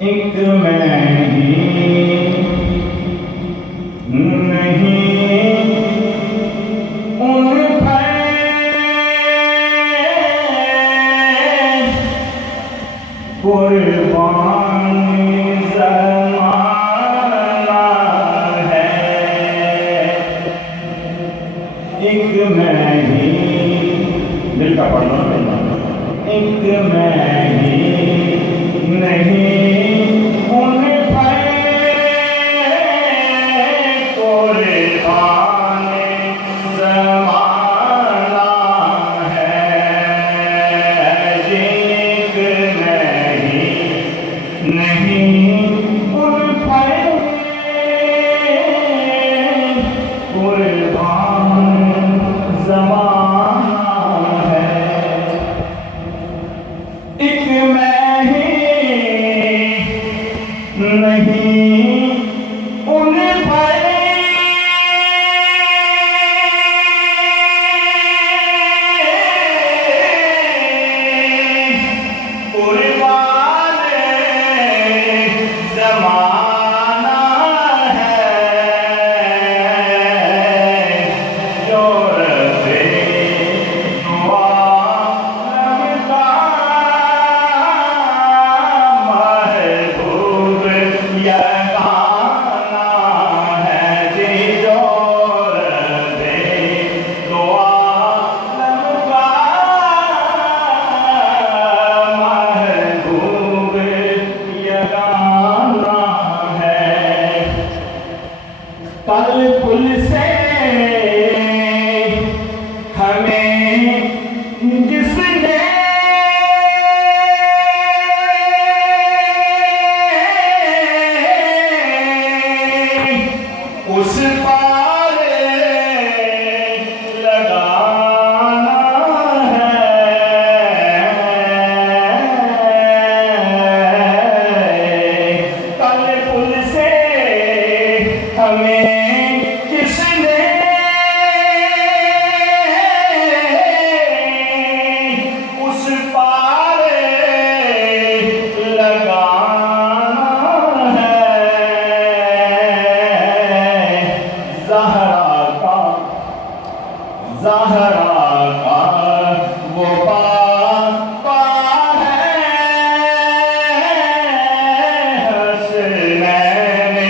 ایک میں ہی نہیں ان پہ قربان زمانہ ہے، ایک میں ہی دل کا پڑھ لو، ایک میں ہی نہیں ان پہ قربان زمانہ ہے، ایک نہیں ان پہ قربان زمانہ ہے، ایک میں ہی نہیں ان پہ قربان زمانہ ہے، جو رب عالم کا محبوب یگانہ ہے، جی جو رب عالم کا محبوب یگانہ ہے، کل پل سے ہمیں جس نے اس پار لگانا ہے، کل پل سے ہمیں جس نے اس پار لگانا ہے، زہرا کا وہ پاپا ہے، حسنین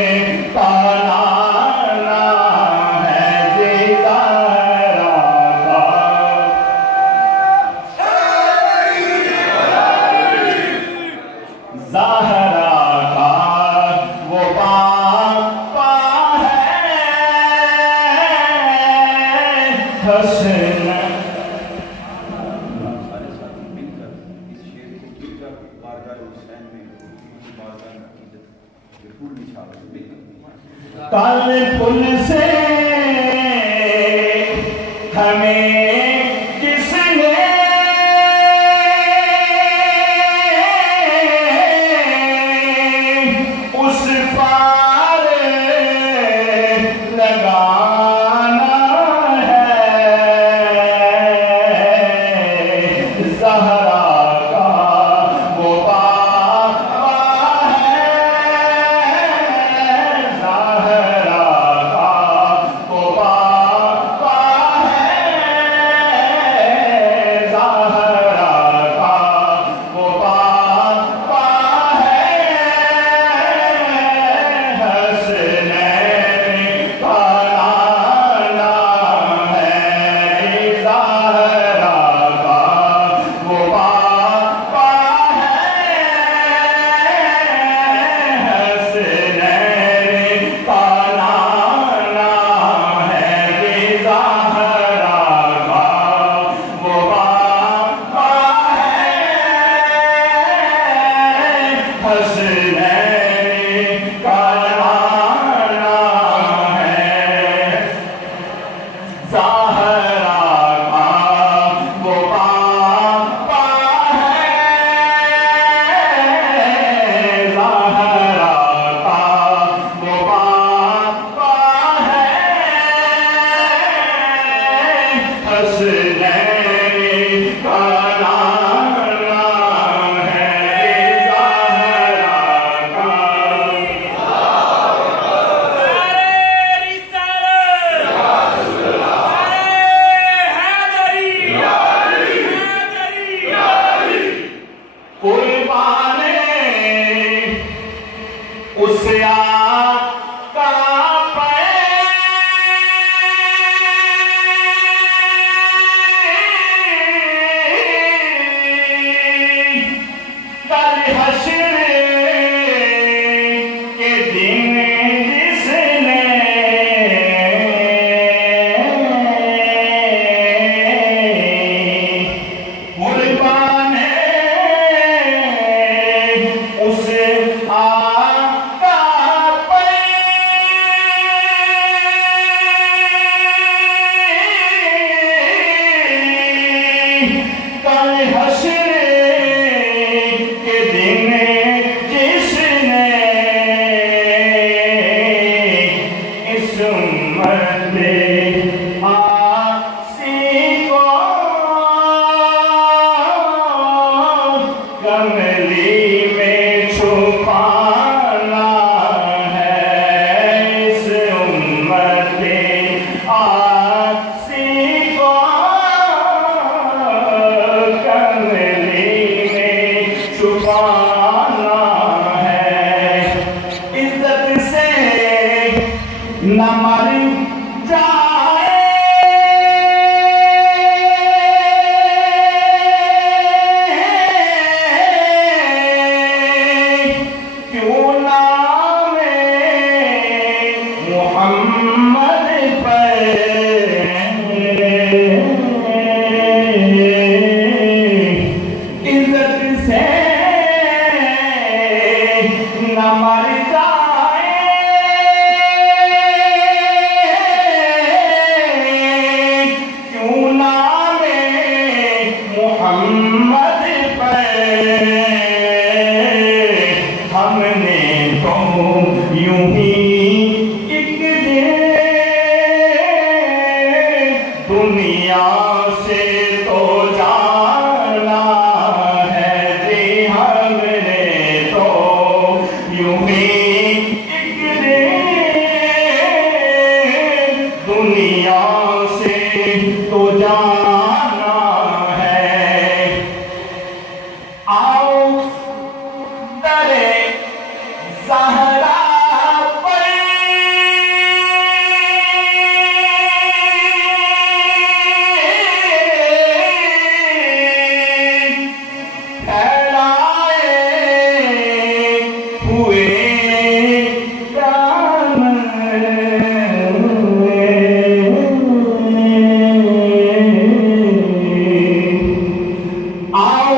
کا نانا ہے، جی زہرا کا وہ پاپا ہے، حسن کل پل سے ہمیں جس نے اس پار لگانا ہے، زہرا کا وہ پاپا ہے، زہرا کا وہ پاپا ہے، زہرا کا وہ پاپا ہے، حسنین کا نانا ہے، زہرا کا وہ پاپا ہے، حسنین کا نانا ہے، زہرا کا وہ پاپا ہے، حسنین کا نانا ہے، زہرا کا وہ پاپا ہے، زہرا کا وہ پاپا ہے، حسنین کا نانا ہے، زہرا آقا پہ کل حشر کے دن جس نے قربان اس آقا پہ کل حشر کے دن جس نے اس امت آسی کو کملی میں چھپانا ہے اس امت آسی کو کملی میں چھپانا ہے عزت سے نہ مر جائے کیوں نام محمد پر عزت سے نہ مر جائے کیوں نام محمد پر ہم نے تو یوں ہی ایک دن دنیا سے تو جانا ہے جی ہم نے تو یوں ہی ایک دن دنیا سے تو جانا ہے آؤ درے زہرا پر پھیلائے ہوئے دامن آؤ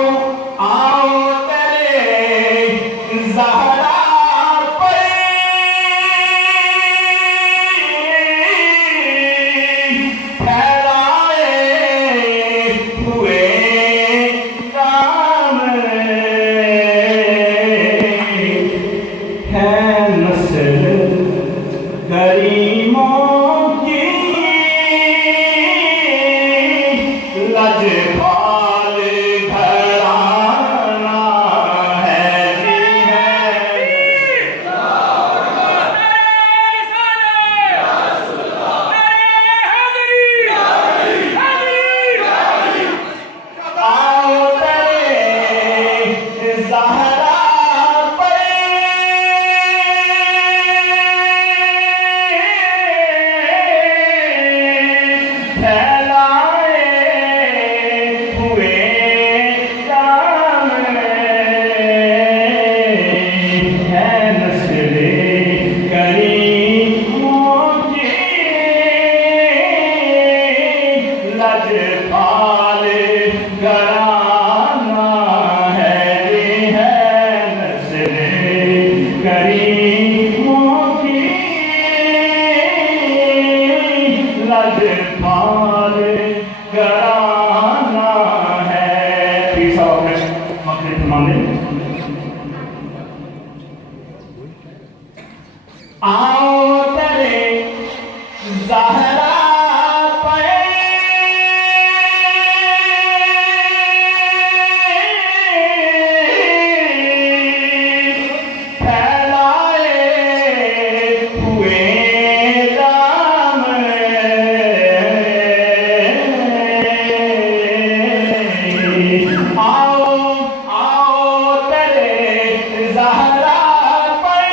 آؤ تیرے زہرا پر پھیلائے ہوئے دامن ہے نسل کریموں کی لجپال گھرانہ ہے جی ہے آؤ تیرے زہرا پر پھیلائے ہوئے دامن ہے نسل کریموں کی لجپال گھرانہ ہے جی ہے نسل کریموں کی لجپال گھرانہ ہے پیر صاحب نے مغرب فرمانے آؤ تیرے زہرا پر پھیلائے ہوئے دامن آؤ آؤ تیرے زہرا پر